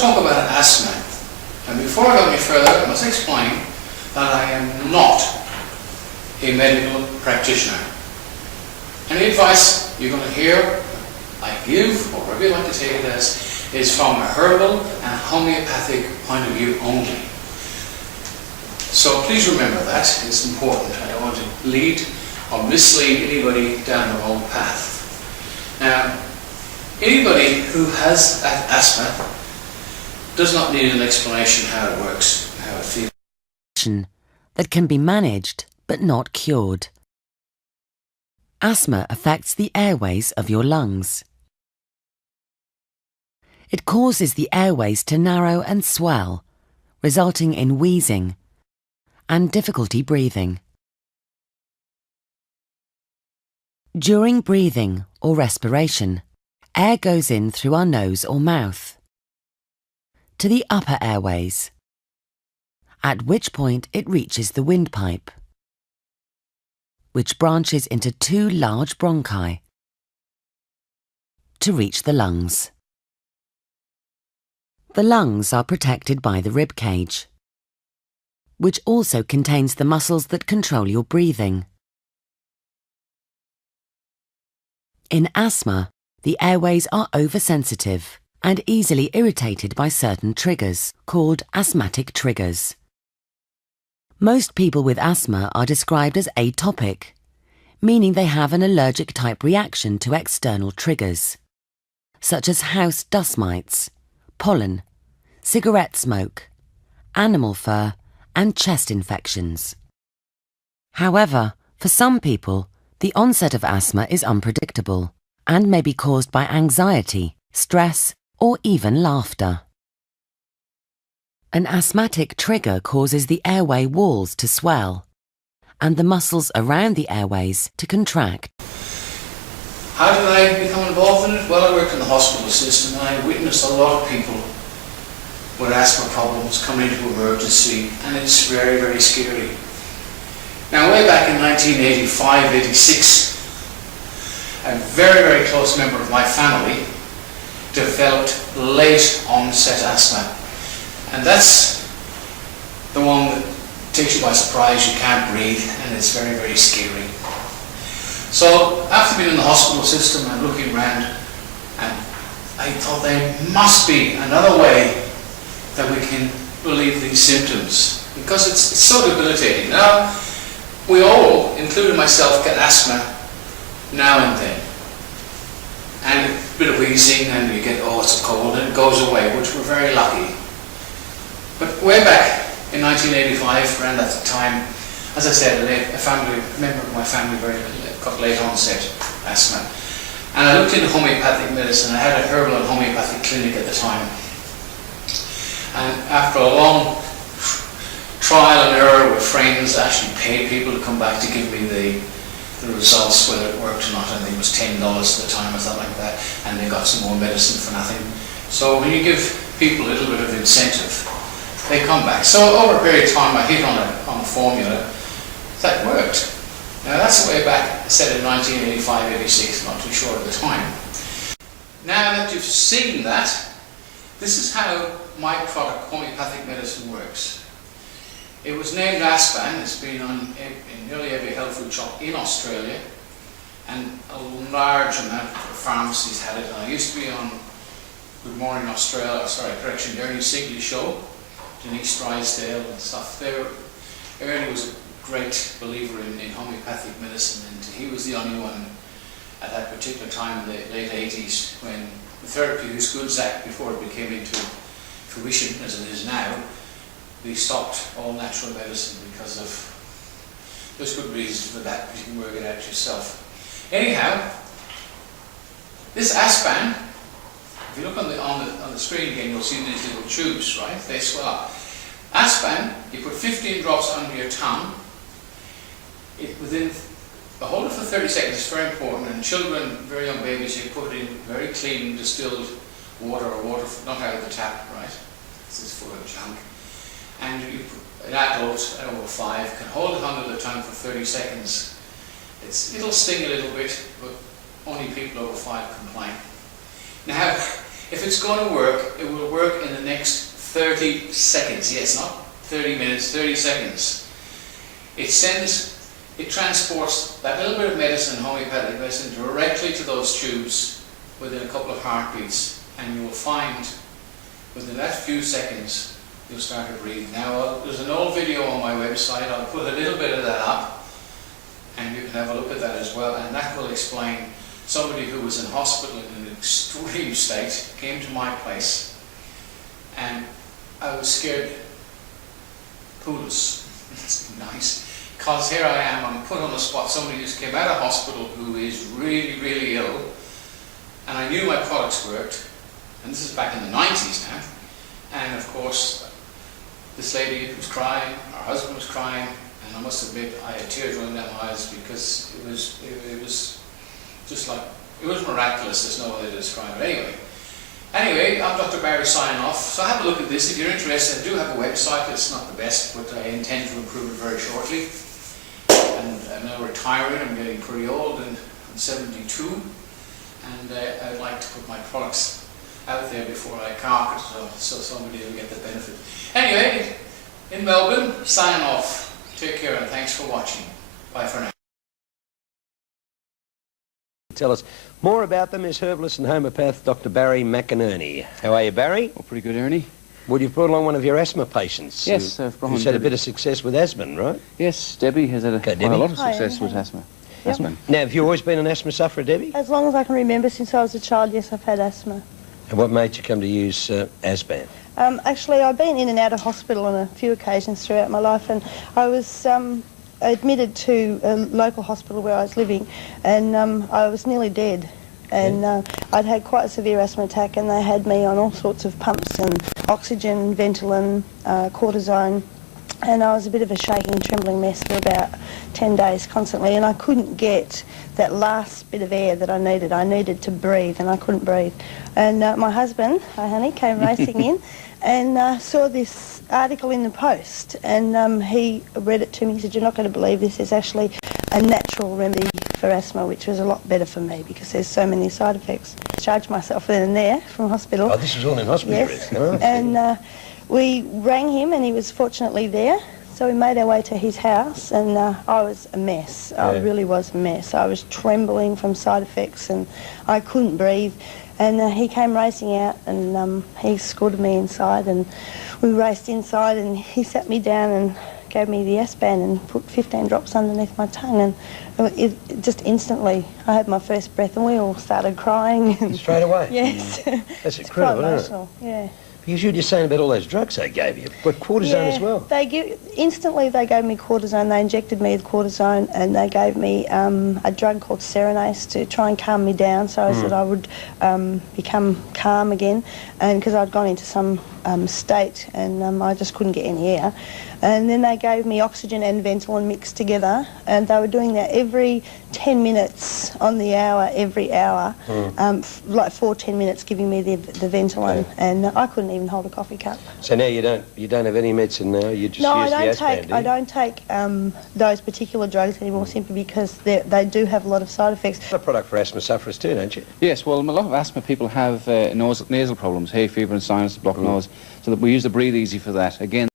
to talk about asthma. And before I go any further, I must explain that I am not a medical practitioner. Any advice you're going to hear I give, or whatever you like to take it as, is from a herbal and homeopathic point of view only. So please remember that, it's important. I don't want to lead or mislead anybody down the wrong path. Now, anybody who has asthma does not need an explanation how it works, how it feels. That can be managed but not cured. Asthma affects the airways of your lungs. It causes the airways to narrow and swell, resulting in wheezing and difficulty breathing. During breathing or respiration, air goes in through our nose or mouth to the upper airways, at which point it reaches the windpipe, which branches into two large bronchi to reach the lungs. The lungs are protected by the rib cage, which also contains the muscles that control your breathing. In asthma, the airways are oversensitive and easily irritated by certain triggers, called asthmatic triggers. Most people with asthma are described as atopic, meaning they have an allergic type reaction to external triggers, such as house dust mites, pollen, cigarette smoke, animal fur, and chest infections. However, for some people, the onset of asthma is unpredictable and may be caused by anxiety, stress, or even laughter. An asthmatic trigger causes the airway walls to swell and the muscles around the airways to contract. How did I become involved in it? Well, I worked in the hospital system and I witnessed a lot of people with asthma problems coming into emergency, and it's very, very scary. Now, way back in 1985-86, a very, very close member of my family developed late onset asthma. And that's the one that takes you by surprise, you can't breathe, and it's very, very scary. So after being in the hospital system and looking around, and I thought there must be another way that we can relieve these symptoms, because it's so debilitating. Now, we all, including myself, get asthma now and then. And a bit of wheezing, and you get, oh, it's a cold, and it goes away, which we're very lucky. But way back in 1985, around that time, as I said, a member of my family got late onset asthma. And I looked into homeopathic medicine. I had a herbal and homeopathic clinic at the time. And after a long trial and error with friends, I actually paid people to come back to give me the results, whether it worked or not. I think it was $10 at the time or something like that, and they got some more medicine for nothing. So when you give people a little bit of incentive, they come back. So over a period of time, I hit on a formula that worked. Now that's the way back, I said in 1985-86, not too sure at the time. Now that you've seen that, this is how my product, homeopathic medicine, works. It was named Asthma. It's been in nearly every health food shop in Australia, and a large amount of pharmacies had it. And I used to be on Good Morning Australia, Ernie Sigley's show, Denise Drysdale and stuff. Ernie was a great believer in homeopathic medicine, and he was the only one at that particular time in the late 80s when the Therapy Use Goods Act, before it became into fruition as it is now, we stopped all natural medicine because of, there's good reasons for that, but you can work it out yourself. Anyhow, this Aspan, if you look on the screen again, you'll see these little tubes, right? They swell up. Aspan, you put 15 drops under your tongue. Hold it for 30 seconds, it's very important. And children, very young babies, you put in very clean distilled water, or water not out of the tap, right? This is full of junk. And an adult over 5 can hold it under the tongue for 30 seconds. It'll sting a little bit, but only people over 5 complain. Now, If it's going to work, it will work in the next 30 seconds. Yes, not 30 minutes, 30 seconds. It transports that little bit of medicine, homeopathic medicine, directly to those tubes within a couple of heartbeats, and you will find within that few seconds you'll start to breathe. Now, there's an old video on my website. I'll put a little bit of that up, and you can have a look at that as well, and that will explain somebody who was in hospital in an extreme state, came to my place, and I was scared poodles. That's nice. Because here I am, I'm put on the spot, somebody who came out of hospital who is really, really ill, and I knew my products worked, and this is back in the 90s now, and of course, this lady was crying, her husband was crying, and I must admit I had tears running down my eyes because it was just like, it was miraculous, there's no way to describe it. Anyway, I'm Dr. Barry signing off, so have a look at this if you're interested. I do have a website, it's not the best, but I intend to improve it very shortly. And I'm now retiring, I'm getting pretty old, and I'm 72, and I'd like to put my products out there before I cark it, so somebody will get the benefit. Anyway, in Melbourne, sign off. Take care and thanks for watching. Bye for now. Tell us more about them is herbalist and homeopath Dr. Barry McInerney. How are you, Barry? Well, pretty good, Ernie. Well, you've brought along one of your asthma patients. Yes, I've brought who's had a bit of success with asthma, right? Yes, Debbie has had quite a lot of success with asthma. Yep. Asthma. Now, have you always been an asthma sufferer, Debbie? As long as I can remember, since I was a child, yes, I've had asthma. And what made you come to use Asban? Actually, I've been in and out of hospital on a few occasions throughout my life, and I was admitted to a local hospital where I was living, and I was nearly dead. And I'd had quite a severe asthma attack, and they had me on all sorts of pumps and oxygen, Ventolin, cortisone, and I was a bit of a shaking, trembling mess for about 10 days constantly, and I couldn't get that last bit of air that I needed. I needed to breathe, and I couldn't breathe. And my husband, hi honey, came racing in and saw this article in the Post, and he read it to me. He said, "You're not going to believe this. It's actually a natural remedy for asthma," which was a lot better for me because there's so many side effects. Charged myself then and there from hospital. Oh, this was all in hospital? Yes. Oh, and we rang him, and he was fortunately there. So we made our way to his house, and I was a mess. I really was a mess. I was trembling from side effects, and I couldn't breathe. And he came racing out, and he escorted me inside, and we raced inside, and he sat me down and gave me the Asban and put 15 drops underneath my tongue, and it just instantly, I had my first breath, and we all started crying. Straight away? Yes. That's incredible, isn't it? Yeah. Because you were just saying about all those drugs they gave you, but cortisone as well. Instantly they gave me cortisone. They injected me with cortisone, and they gave me a drug called Serenase to try and calm me down so that I would become calm again, and because I'd gone into some state and I just couldn't get any air. And then they gave me oxygen and Ventolin mixed together, and they were doing that every 10 minutes on the hour, every hour, like 10 minutes giving me the Ventolin, and I couldn't even hold a coffee cup. So now you don't have any medicine now, you just No, use the Asban, do you? I don't take those particular drugs anymore, simply because they do have a lot of side effects. You've got a product for asthma sufferers too, don't you? Yes, well, a lot of asthma people have nasal problems, hay fever and sinus, blocked nose, so that we use the Breathe Easy for that. Again,